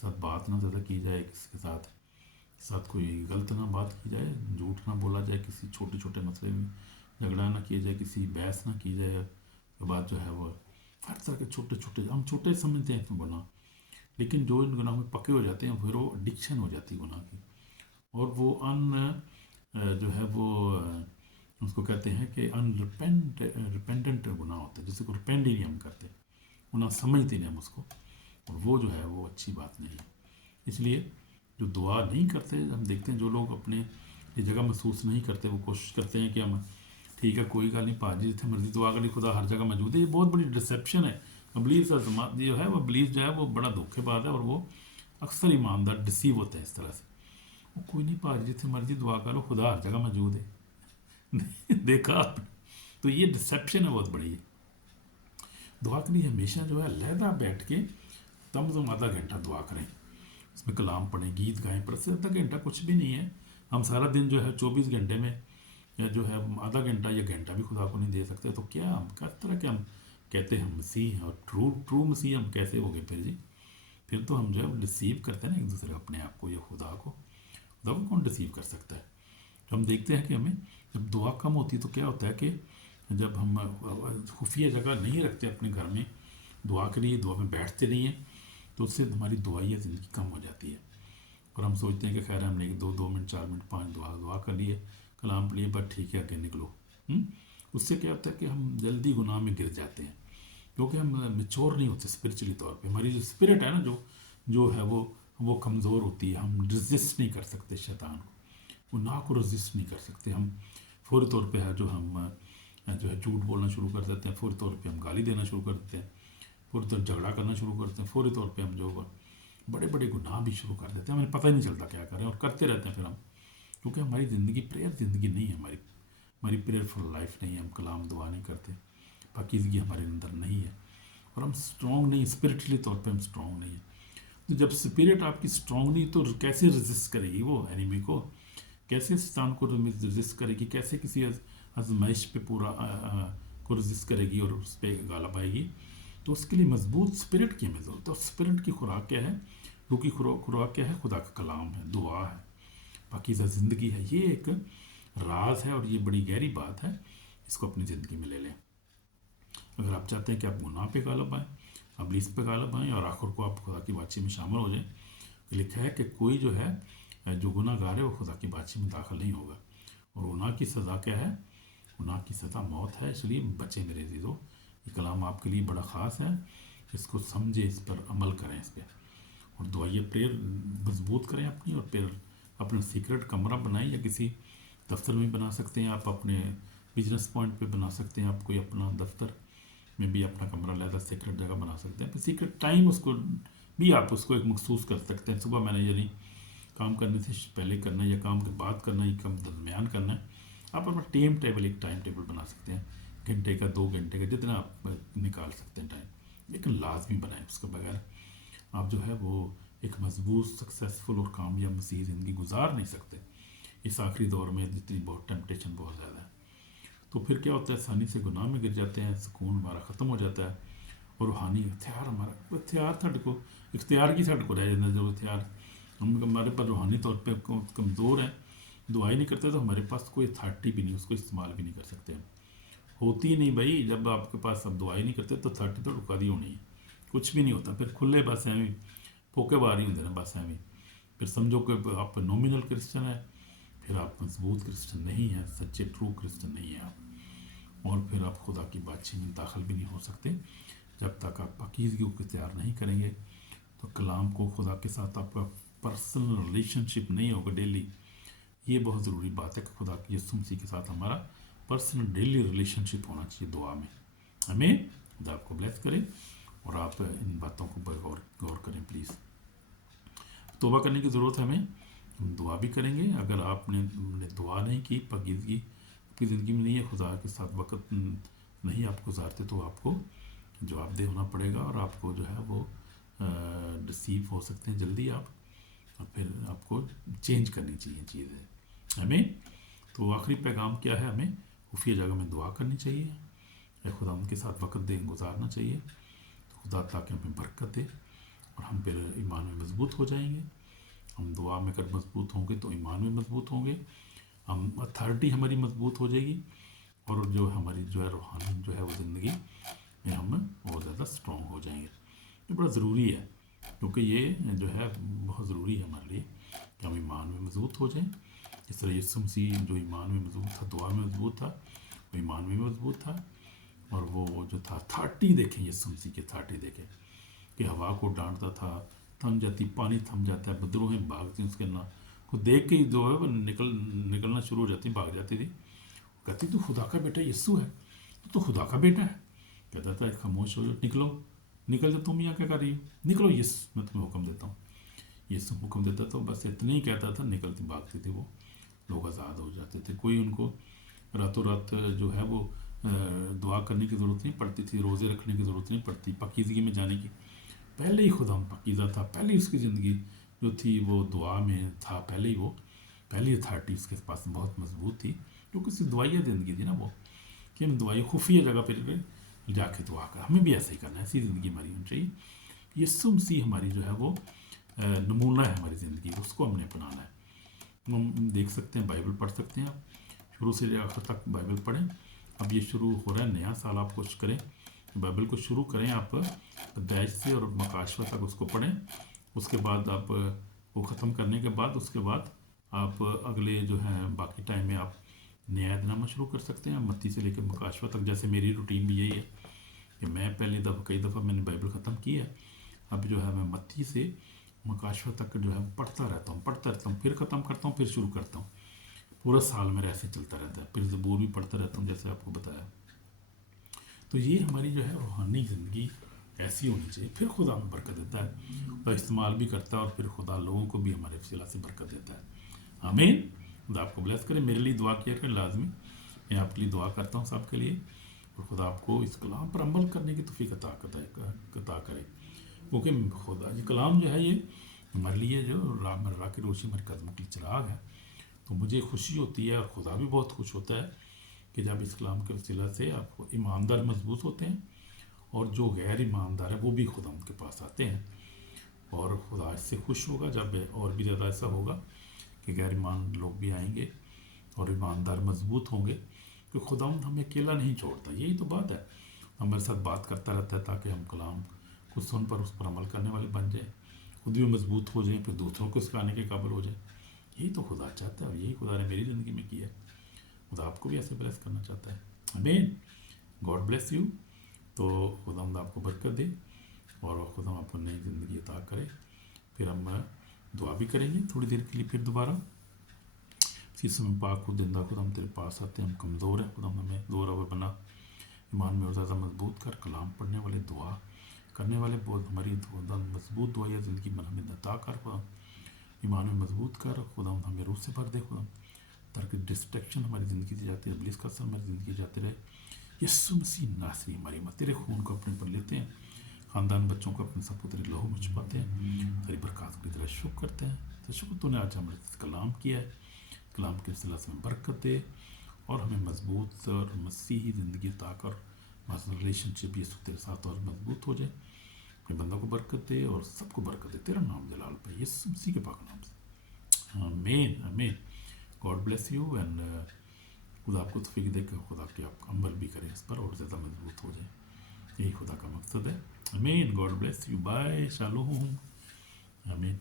साथ बात ना ज़्यादा की जाए, किसी के साथ कोई गलत ना बात की जाए, झूठ ना बोला जाए, किसी छोटे छोटे मसले में झगड़ा ना किया जाए, किसी बहस ना की जाए। के बाद जो है वो हर तरह के छोटे छोटे, हम छोटे समझते हैं इसमें गुनाह, लेकिन जो इन गुनाहों में पके हो जाते हैं फिर वो एडिक्शन हो जाती है गुनाह की, और वो जो है वो उसको कहते हैं कि रिपेंडेंट गुनाह होता है, जिसे को रिपेंड ही नहीं हम करते, गुनाह समझते नहीं हम उसको, और वो जो है वो अच्छी बात नहीं है। इसलिए जो दुआ नहीं करते, हम देखते हैं जो लोग अपने ये जगह महसूस नहीं करते, वो कोशिश करते हैं कि हम ठीक है कोई गल नहीं, पाजी जितने मर्जी दुआ करी, खुदा हर जगह मौजूद है। ये बहुत बड़ी डिसेप्शन है। अबलीस जो है वो अबलीस जो है वो बड़ा धोखेबाज है, और वो अक्सर ईमानदार डिसीव होते हैं इस तरह से। वो कोई नहीं पाजी जितने मर्जी दुआ करो, खुदा हर जगह मौजूद है। देखा आपने? तो ये डिसेप्शन है बहुत बड़ी है। दुआ के लिए हमेशा जो है लहदा बैठ के कम से कम आधा घंटा दुआ करें, उसमें कलाम पढ़ें, गीत गाएं, पर इससे आधा घंटा कुछ भी नहीं है। हम सारा दिन जो है 24 घंटे में या जो है आधा घंटा या घंटा भी खुदा को नहीं दे सकते, तो क्या हम किस तरह के हम कहते हैं हम मसीह हैं, और ट्रू मसीह हम कैसे हो गए फिर जी? फिर तो हम जो है डिसीव करते हैं ना एक दूसरे अपने आप को या खुदा को कौन डिसीव कर सकता है? तो हम देखते हैं कि हमें जब दुआ कम होती है तो क्या होता है कि जब हम खुफिया जगह नहीं रखते अपने घर में दुआ के लिए, दुआ में बैठते नहीं हैं, तो उससे हमारी दुआई ज़िंदगी कम हो जाती है। और हम सोचते हैं कि खैर हमने 2 मिनट 4 मिनट 5 दुआ कर लिए, कलाम पढ़िए, बस ठीक है, आगे निकलो। उससे क्या होता है कि हम जल्दी गुनाह में गिर जाते हैं, क्योंकि हम मेच्योर नहीं होते स्पिरिचुअली तौर पे। हमारी जो स्पिरिट है ना, जो है वो कमज़ोर होती है। हम रेजिस्ट नहीं कर सकते शैतान को, गुनाह को रेजिस्ट नहीं कर सकते। हम फौरी तौर पे है जो हम जो है झूठ बोलना शुरू कर देते हैं, फौरी तौर पे हम गाली देना शुरू कर देते हैं, फौरी तौर झगड़ा करना शुरू करते हैं, फौरी तौर पे हम जो बड़े बड़े गुनाह भी शुरू कर देते हैं, हमें पता ही नहीं चलता क्या करें, और करते रहते हैं फिर हम, क्योंकि हमारी ज़िंदगी प्रेयर ज़िंदगी नहीं है, हमारी प्रेयरफुल लाइफ नहीं है, हम कलाम दुआ नहीं करते, पाकीज़गी हमारे अंदर नहीं है, और हम स्ट्रॉन्ग नहीं, स्पिरिचुअली तौर पे हम स्ट्रॉन्ग नहीं है। तो जब स्पिरिट आपकी स्ट्रॉन्ग नहीं, तो कैसे रेजिस्ट करेगी वो एनिमी को, कैसे शैतान को रेजिस्ट करेगी, कैसे किसी आजमाइश पे पूरा को रेजिस्ट करेगी और उस पर गालिब आएगी? तो उसके लिए मजबूत स्पिरिट की हमें ज़रूरत है। और स्पिरिट की खुराक क्या है? रूह की खुराक क्या है? खुदा का कलाम है, दुआ है, पाकीज़ा ज़िंदगी है। ये एक राज है और ये बड़ी गहरी बात है, इसको अपनी ज़िंदगी में ले लें। अगर आप चाहते हैं कि आप गुनाह पे गालिब आएँ, अबलीस पे गालिब आएँ, और आखिर को आप खुदा की बातचीत में शामिल हो जाएँ, लिखा है कि कोई जो है जो गुनाहगार है वो खुदा की बातचीत में दाखिल नहीं होगा। اور गुनाह की सज़ा क्या है? गुनाह की सज़ा मौत है, इसलिए बचें मेरे अजीज़ों। ये कलाम आपके लिए बड़ा ख़ास है, इसको समझे, इस पर अमल करें इस पर, और दुआइया प्रेयर मजबूत करें अपनी, और फिर अपना सीक्रेट कमरा बनाएं, या किसी दफ्तर में बना सकते हैं आप, अपने बिजनेस पॉइंट पे बना सकते हैं, आप कोई अपना दफ्तर में भी अपना कमरा लहदा सीक्रेट जगह बना सकते हैं, फिर सीक्रेट टाइम उसको भी आप उसको एक महसूस कर सकते हैं। सुबह मैंने यानी काम करने से पहले करना है या काम के बाद करना है, कम दरमियान करना है, आप अपना टाइम टेबल, एक टाइम टेबल बना सकते हैं, घंटे का 2 घंटे का जितना आप निकाल सकते हैं टाइम, लेकिन लाजमी बनाएं, उसके बगैर आप जो है वो एक मजबूत, सक्सेसफुल और कामयाब मसीह ज़िंदगी गुजार नहीं सकते इस आखिरी दौर में, जितनी बहुत टेम्पटेशन बहुत ज़्यादा है। तो फिर क्या होता है, आसानी से गुनाह में गिर जाते हैं, सुकून हमारा ख़त्म हो जाता है, और रूहानी इख्तियार हमारा इख्तियार साढ़े को इख्तियार की साढ़े को रह जाता है। जो इख्तियार हम हमारे पर रूहानी तौर पर कमज़ोर हैं, दुआई नहीं करते, तो हमारे पास कोई अथॉरिटी भी नहीं, उसको इस्तेमाल भी नहीं कर सकते हम, होती नहीं भाई। जब आपके पास अब दुआई नहीं करते तो अथॉरिटी तो रुका दी होनी है, कुछ भी नहीं होता। फिर खुले बस एवं फोके बार ही होंगे ना, बस एवं फिर समझो कि आप नॉमिनल क्रिश्चन है, फिर आप मजबूत क्रिश्चन नहीं हैं, सच्चे ट्रू क्रिश्चन नहीं हैं आप, और फिर आप खुदा की बातचीत में दाखिल भी नहीं हो सकते जब तक आप पाकीज़गी को तैयार नहीं करेंगे। तो कलाम को, खुदा के साथ आपका पर्सनल रिलेशनशिप नहीं होगा डेली, ये बहुत ज़रूरी बात है कि खुदा की यीशु मसीह के साथ हमारा पर्सनल डेली रिलेशनशिप होना चाहिए दुआ में। हमें खुदा आपको ब्लेस करे, और आप इन बातों को गौर करें प्लीज़। तौबा करने की ज़रूरत है हमें, हम दुआ भी करेंगे। अगर आपने दुआ नहीं की, पाकीज़गी की ज़िंदगी में नहीं है, खुदा के साथ वक्त नहीं आप गुजारते, तो आपको जवाबदेह होना पड़ेगा, और आपको जो है वो रिसीव हो सकते हैं जल्दी आप, और फिर आपको चेंज करनी चाहिए चीज़ें हमें। तो आखिरी पैगाम क्या है, हमें खुफिया जगह में दुआ करनी चाहिए, या खुदा उनके साथ वक्त दे गुजारना चाहिए, तो खुदा ताकि हमें बरकत दे, और हम फिर ईमान में मजबूत हो जाएंगे। हम दुआ में अगर मजबूत होंगे तो ईमान में मजबूत होंगे, हम अथॉरिटी हमारी मजबूत हो जाएगी, और जो हमारी जो है रूहानी जो है वो ज़िंदगी में हम बहुत ज़्यादा स्ट्रॉन्ग हो जाएंगे। ये बड़ा ज़रूरी है, क्योंकि ये जो है बहुत ज़रूरी है हमारे लिए कि हम ईमान में मजबूत हो जाएं। जिस तरह यीशु मसीह जो ईमान में मजबूत था, दुआ में मजबूत था, वो ईमान में मजबूत था, और वो जो था अथॉरिटी देखें, यीशु मसीह की अथॉरिटी देखें कि हवा को डांटता था, थम जाती, पानी थम जाता है, बदरूहें भागती उसके ना को देख के ही जो है वो निकलना शुरू हो जाती, भाग जाती थी। कहती तू खुदा का बेटा यीशु है, तो खुदा का बेटा है। कहता था खामोश हो जाओ, निकलो, निकल जाओ, तुम यहाँ क्या कर रही हो, निकलो, यीशु मैं तुम्हें हुक्म देता हूँ। यीशु हुक्म देता तो बस इतने ही कहता था, निकलती भागती थी वो, लोग आज़ाद हो जाते थे। कोई उनको रातों रात जो है वो दुआ करने की ज़रूरत नहीं पड़ती थी, रोज़े रखने की ज़रूरत नहीं पड़ती, पाकीज़गी में जाने की। पहले ही खुदा पाकीज़ा था, पहले ही उसकी ज़िंदगी जो थी वो दुआ में था, पहले ही वो पहली अथॉरिटी उसके पास बहुत मजबूत थी, क्योंकि उसकी दुआइया ज़िंदगी थी ना वो, कि हम दुआई खुफिया जगह पर जाके दुआ कर, हमें भी ऐसे ही करना है, ऐसी ज़िंदगी हमारी होनी चाहिए। यीशु मसीह हमारी जो है वो नमूना है हमारी ज़िंदगी, उसको हमने अपनाना है। हम देख सकते हैं, बाइबल पढ़ सकते हैं, आप शुरू से आखिर तक बाइबल पढ़ें। अब ये शुरू हो रहा है नया साल, आप कुछ करें, बाइबल को शुरू करें आप अध्याय से, और मकाशवा तक उसको पढ़ें। उसके बाद आप वो ख़त्म करने के बाद, उसके बाद आप अगले जो है बाकी टाइम में आप न्यायनामा शुरू कर सकते हैं, मत्ती से लेकर मकाशवा तक। जैसे मेरी रूटीन भी यही है कि मैं पहली दफ़ा, कई दफ़ा मैंने बाइबल ख़त्म की है, अब जो है मैं मत्ती से मकाशवा तक जो है पढ़ता रहता हूँ, फिर ख़त्म करता हूँ, फिर शुरू करता हूँ। पूरा साल मेरा ऐसे चलता रहता है। फिर ज़बूर भी पढ़ता रहता हूँ, जैसे आपको बताया। तो ये हमारी जो है रूहानी ज़िंदगी ऐसी होनी चाहिए। फिर खुदा हमें बरकत देता है, खुदा इस्तेमाल भी करता है, और फिर खुदा लोगों को भी हमारे वसीला से बरकत देता है। आमीन। खुदा आपको ब्लेस करे। मेरे लिए दुआ किया करें लाजमी, मैं आपके लिए दुआ करता हूँ सबके लिए, और खुदा आपको इस कलाम पर अमल करने की तौफीक अता करे, क्योंकि खुदा ये कलाम जो है ये हमारे लिए जो राह की रोशनी, हमारे कदमों की चिराग है। तो मुझे खुशी होती है, और खुदा भी बहुत खुश होता है कि जब इस कलाम के वसीला से आपको ईमानदार मजबूत होते हैं, और जो गैर ईमानदार है वो भी खुदा उनके पास आते हैं, और खुदा इससे खुश होगा जब और भी ज़्यादा ऐसा होगा कि गैर ईमान लोग भी आएंगे और ईमानदार मजबूत होंगे, कि खुदा हमें अकेला नहीं छोड़ता। यही तो बात है, हमारे साथ बात करता रहता है ताकि हम कलाम को सुन पर उस पर अमल करने वाले बन जाएँ, खुद भी मजबूत हो जाएँ, फिर दूसरों को सिखाने के काबिल हो जाए। यही तो खुदा चाहता है, और यही खुदा ने मेरी ज़िंदगी में किया है। खुदा आपको भी ऐसे ब्लेस करना चाहता है। आमीन। God bless you. तो खुदा आपको बरकत दे और खुदा आपको नई ज़िंदगी अता करे। फिर हम दुआ भी करेंगे थोड़ी देर के लिए फिर दोबारा। इसी समय पाक को जिंदा खुदा हम तेरे पास आते हैं, हम कमज़ोर हैं खुदा, हमें ज़ोर और बना ईमान में और ज़्यादा मजबूत कर, कलाम पढ़ने वाले, दुआ करने वाले बहुत हमारी खुदा मजबूत दुआया ज़िंदगी में हमें अता कर खुदा, ईमान में मजबूत कर खुदा, हमें रूह से भर दे खुदा, ताकि डिस्ट्रैक्शन हमारी ज़िंदगी से जाती है, इब्लीस का असर हमारी ज़िंदगी जाते रहे। यीशु मसीह नासरी हमारी मत तेरे खून को अपने पर लेते हैं, ख़ानदान बच्चों को अपने सब तेरे लहू में छुपाते हैं, तेरी बरकत की तरह शुक्र करते हैं। तो शुक्र तूने आज हमारे कलाम किया है, कलाम के सिलसिले में बरकत दे और हमें मजबूत और मसीही ज़िंदगी अता कर, हमारा रिलेशनशिप यीशु तेरे साथ और मजबूत हो जाए। अपने बंदों को बरकत दे और सबको बरकत दे, तेरा नाम जलाल पे यीशु मसीह के पाक नाम से, आमीन आमीन। गॉड ब्लेस यू एंड खुदा आपको तौफीक दे, खुदा के आप अमल भी करें इस पर और ज़्यादा मजबूत हो जाए, यही खुदा का मकसद है। आमीन। गॉड ब्लेस यू, बाय, शालोम, आमीन।